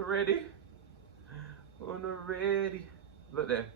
Wanna ready? Wanna ready? Look there.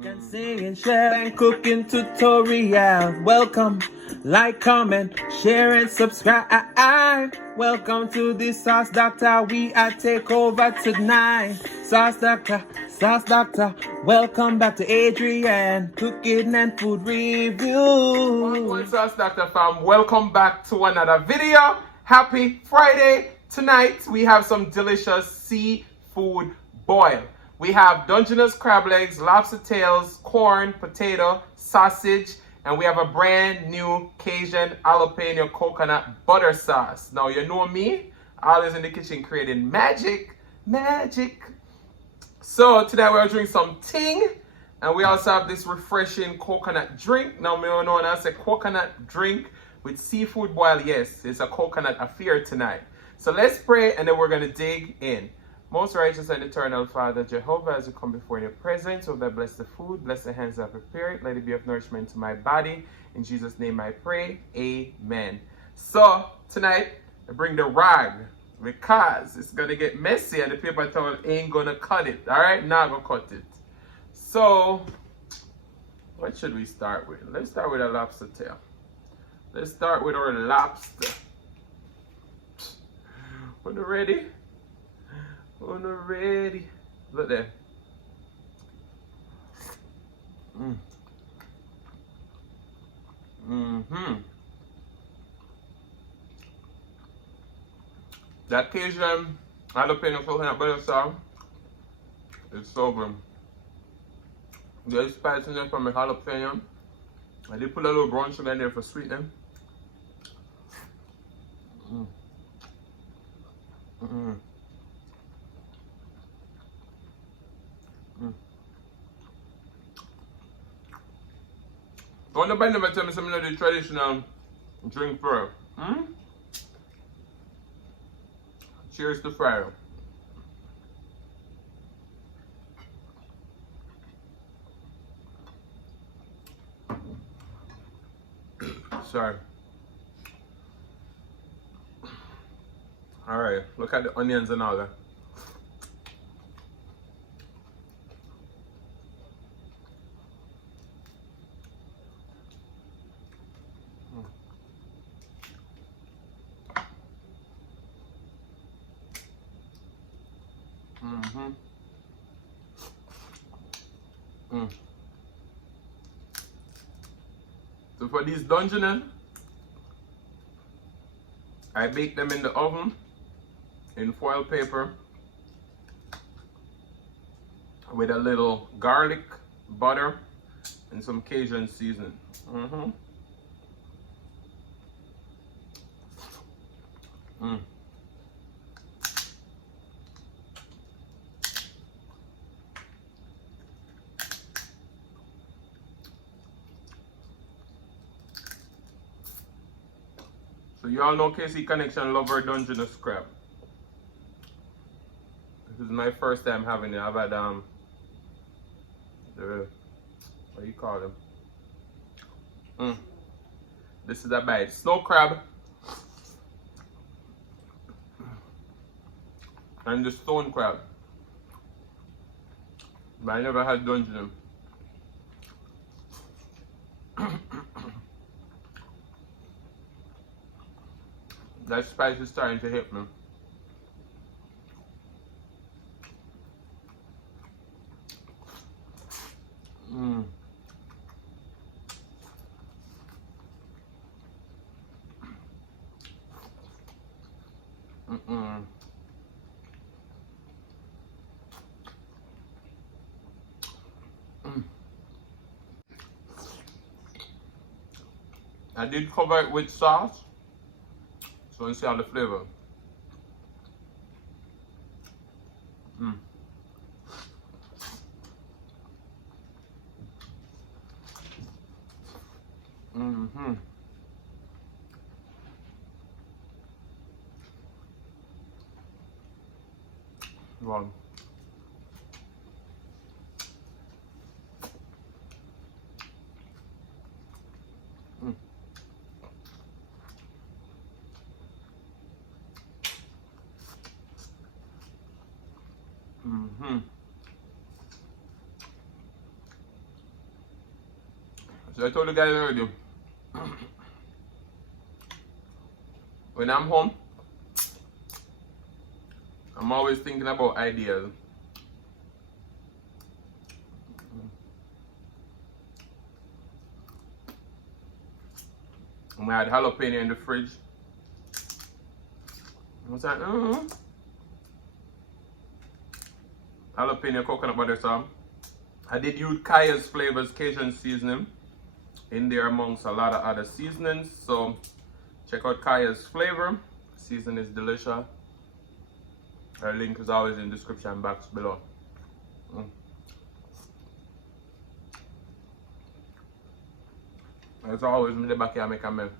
Can sing and share and cooking tutorial. Welcome, like, comment, share and subscribe. Welcome to the Sauce Doctor. We are take over tonight. Sauce Doctor, Sauce Doctor. Welcome back to Adrian, cooking and food review. One Sauce Doctor fam, welcome back to another video. Happy Friday. Tonight we have some delicious seafood boil. We have Dungeness crab legs, lobster tails, corn, potato, sausage, and we have a brand new Cajun Jalapeño coconut butter sauce. Now you know me, always in the kitchen creating magic. So today we're doing some ting, and we also have this refreshing coconut drink. Now me know as a coconut drink with seafood boil. Yes, it's a coconut affair tonight. So let's pray and then we're gonna dig in. Most righteous and eternal Father, Jehovah, as we come before your presence, oh, that bless the food, bless the hands that prepare it, let it be of nourishment to my body. In Jesus' name I pray, amen. So, tonight, I bring the rag, because it's going to get messy and the paper towel ain't going to cut it, all right? Not going to cut it. So, what should we start with? Let's start with a lobster tail. Let's start with our lobster. When you're ready? When we're ready. Look there. That Cajun Jalapeño coconut butter sauce is so good. There's spiciness from the jalapeno. I did put a little brown sugar in there for sweetening. Don't nobody never tell me some of the traditional drink for Cheers to fire. Sorry. Alright, look at the onions and all that. So for these Dungeness, I bake them in the oven in foil paper with a little garlic, butter, and some Cajun seasoning. So you all know KC Connection lover Dungeness crab. This is my first time having it. I've had the what do you call them? This is a bite. Snow crab and the stone crab. But I never had Dungeness. That spice is starting to hit me. I did cover it with sauce. So let's see how the flavor. Wow. So I told you guys already, when I'm home, I'm always thinking about ideas. I had jalapeno in the fridge. I was like, jalapeno coconut butter sauce. I did use Kaja's flavors Cajun seasoning in there amongst a lot of other seasonings. So check out Kaja's flavor. Season is delicious. Her link is always in the description box below. As always, in the back here, I make a meal.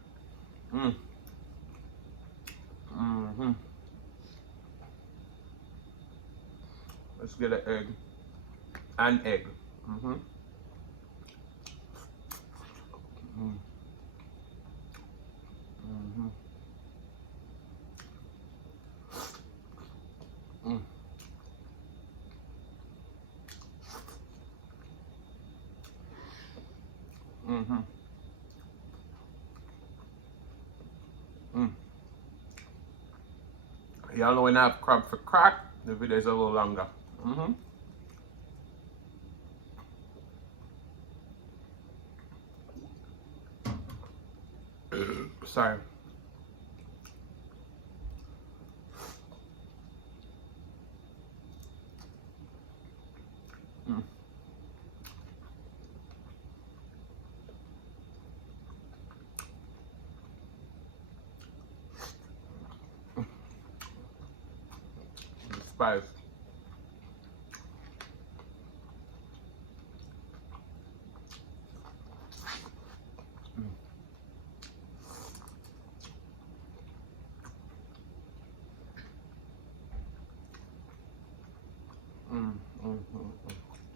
Let's get an egg. An egg. Y'all know when I have crab for crack, the video is a little longer. Sorry. The spice.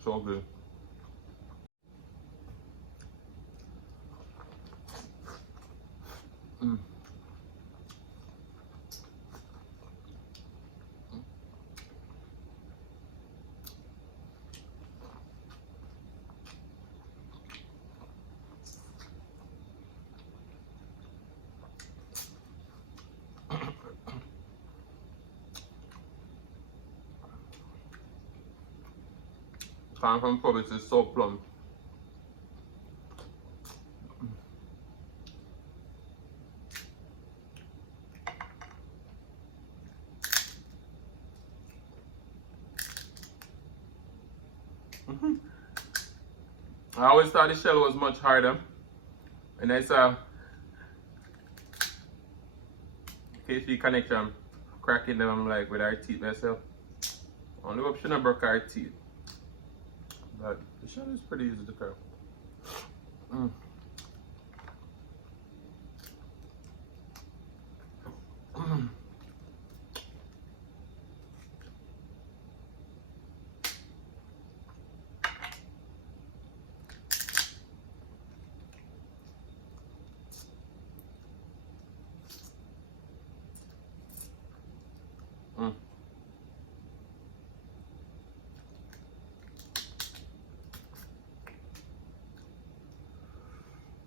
So good. Coming from Publix is so plump. I always thought the shell was much harder, and I saw KC connection cracking them like with our teeth myself. Only hope she not broke our teeth, but the shell is pretty easy to crack.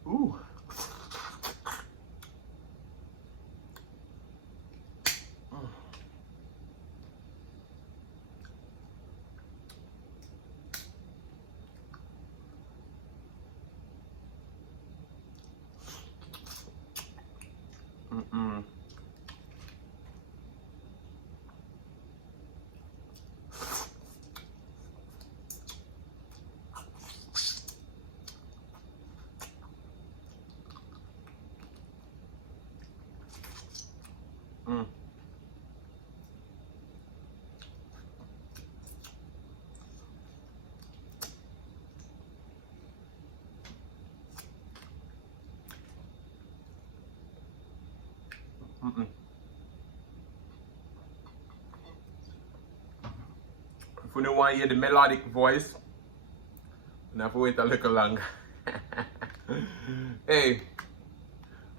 Ooh. If you don't want to hear the melodic voice, you have to wait a little longer. Hey,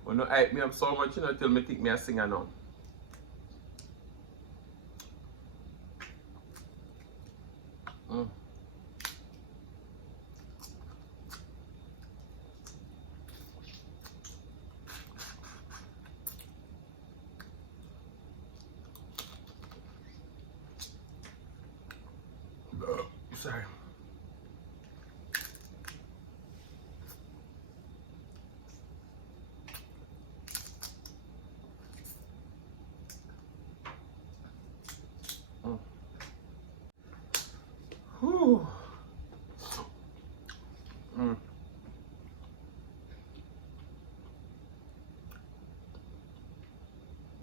you know, hype me up so much, you know, till me think me a singer now. Sorry. Whew.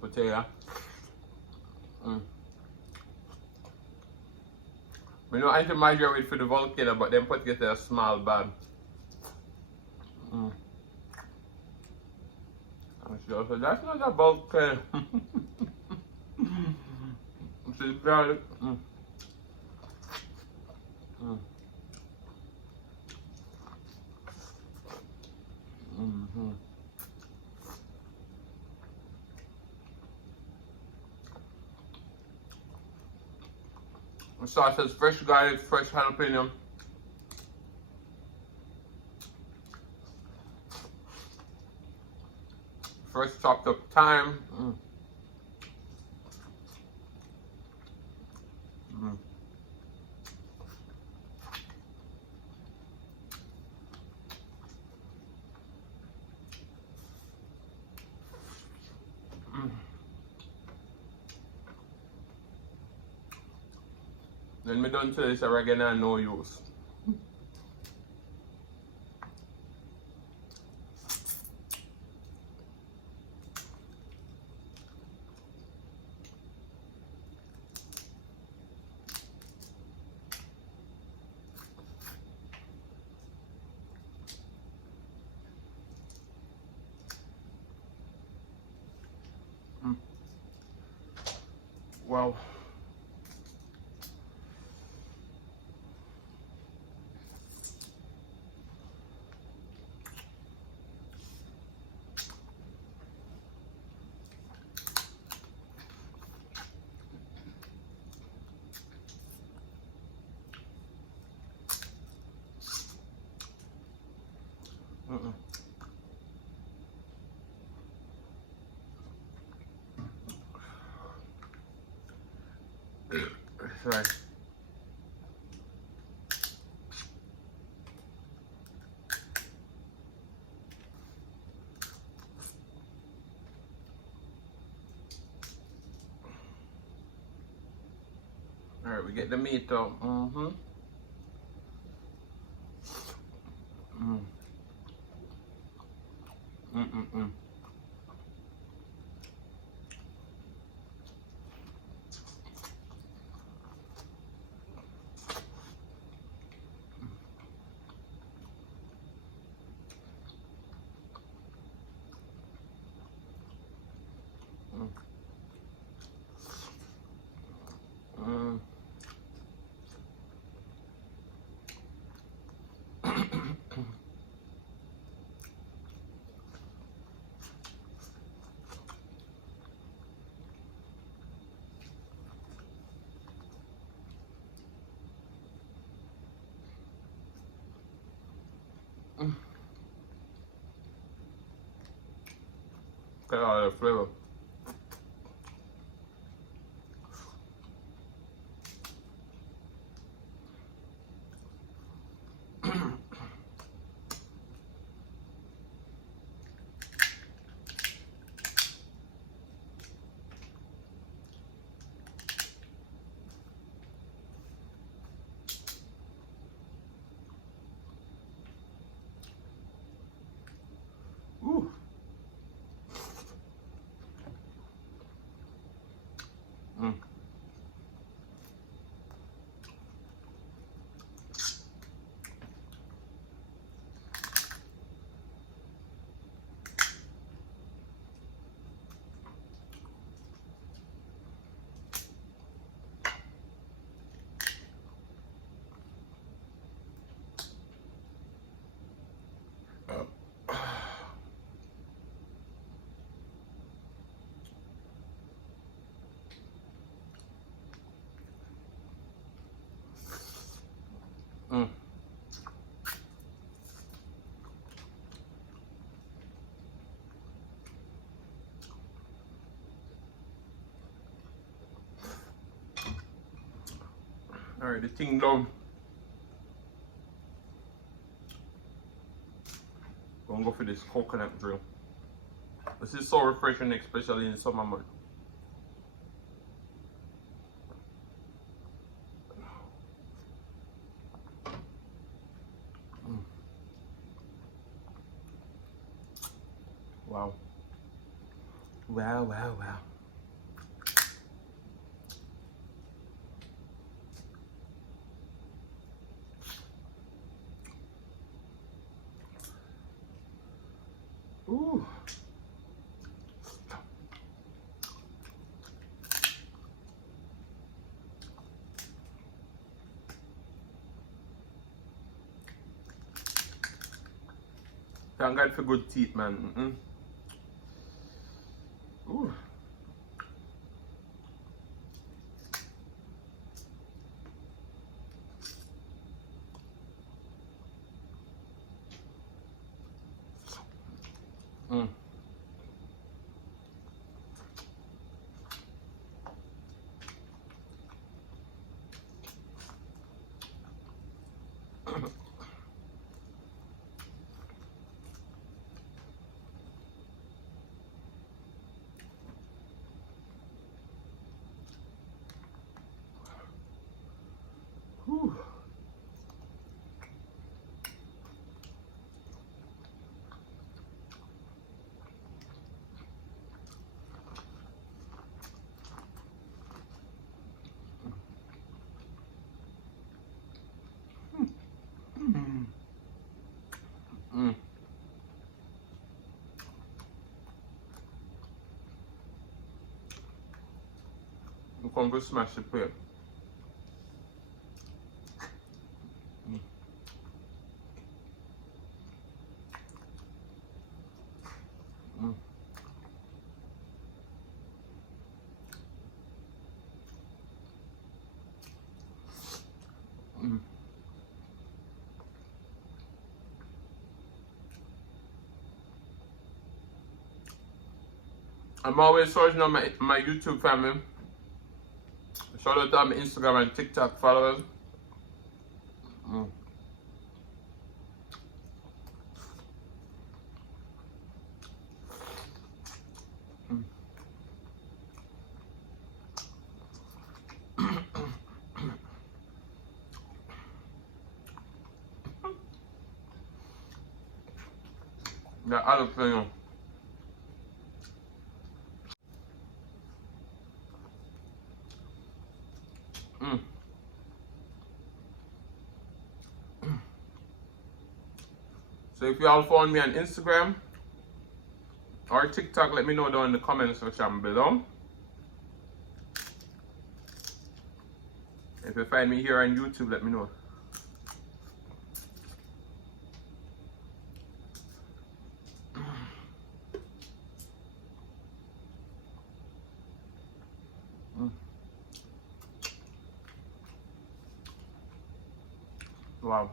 Potato. We know I can migrate for the volcano, but then put it in a small bag. So that's not a volcano. This is garlic. The sauce has fresh garlic, fresh jalapeno. Fresh chopped up thyme. Then me done to this oregano and no use. Wow. Sorry. All right, we get the meat out. Get all the flavor. Ooh. All right, the thing done. go for this coconut drink. This is so refreshing, especially in summer month. Wow. Wow, wow, wow. Ooh. Thank God for good teeth, man. Ooh. Whew. I'm going to smash the plate. I'm always searching on my YouTube family. Shout out to my Instagram and TikTok followers. The Jalapeño. So if you all follow me on Instagram or TikTok, let me know down in the comment section below. If you find me here on YouTube, let me know. Wow.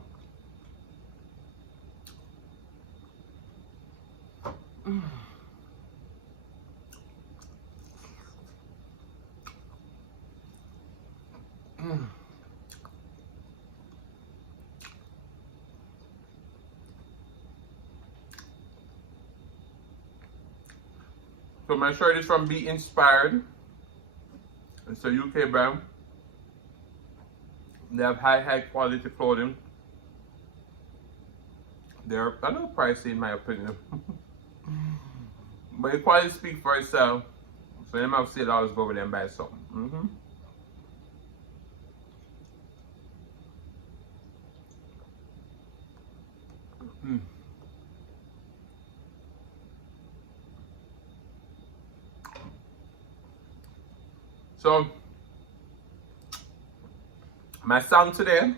So my shirt is from Be Inspired. It's a UK brand. They have high quality clothing. They're a little pricey in my opinion. But the quality speaks for itself. So them have said always go over there and buy something. So my song today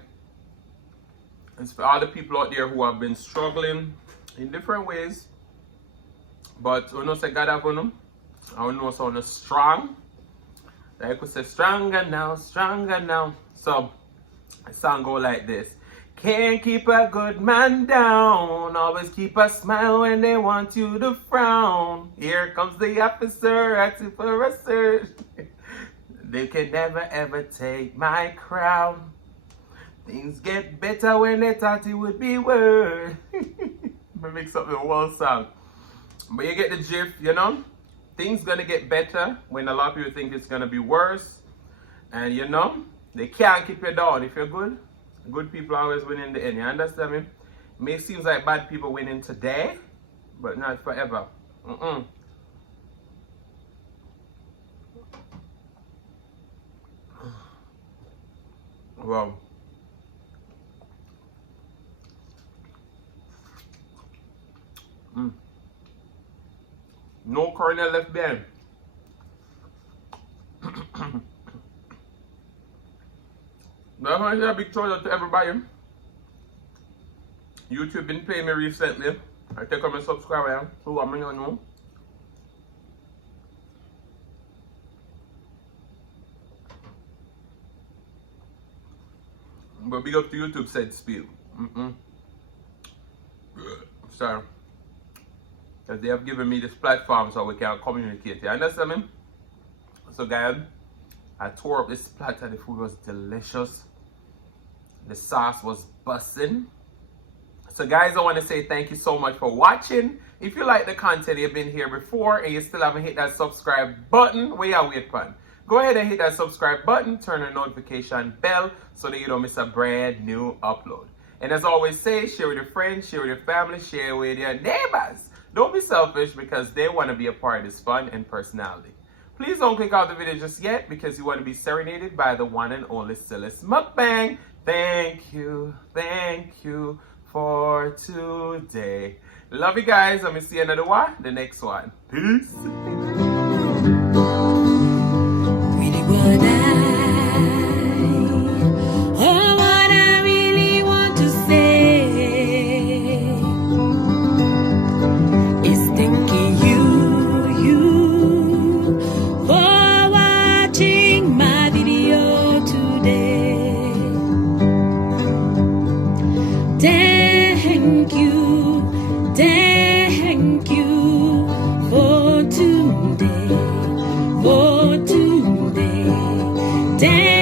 is for all the people out there who have been struggling in different ways, but we know say God have on them. I know sound strong. Like we say, stronger now, stronger now. So the song go like this. Can't keep a good man down. Always keep a smile when they want you to frown. Here comes the officer asking for a search. They can never ever take my crown. Things get better when they thought it would be worse. mix up the whole song. But you get the gist, you know? Things gonna get better when a lot of people think it's gonna be worse. And you know, they can't keep you down. If you're good, good people always win in the end. You understand me? It may seem like bad people winning today, but not forever. Wow. No kernel left behind. That's why I say a big shout out to everybody. YouTube been paying me recently. I take on my subscriber, so I'm gonna know. But big up to YouTube said spill. Sorry. Because they have given me this platform so we can communicate. You understand me? So guys, I tore up this platter. The food was delicious. The sauce was busting. So guys, I want to say thank you so much for watching. If you like the content, you've been here before and you still haven't hit that subscribe button, where you wait for? Go ahead and hit that subscribe button, turn on the notification bell so that you don't miss a brand new upload. And as I always say, share with your friends, share with your family, share with your neighbors. Don't be selfish because they want to be a part of this fun and personality. Please don't click out the video just yet because you want to be serenaded by the one and only Silas Mukbang. Thank you for today. Love you guys. Let me see another one, the next one. Peace. Thank you for today, for today.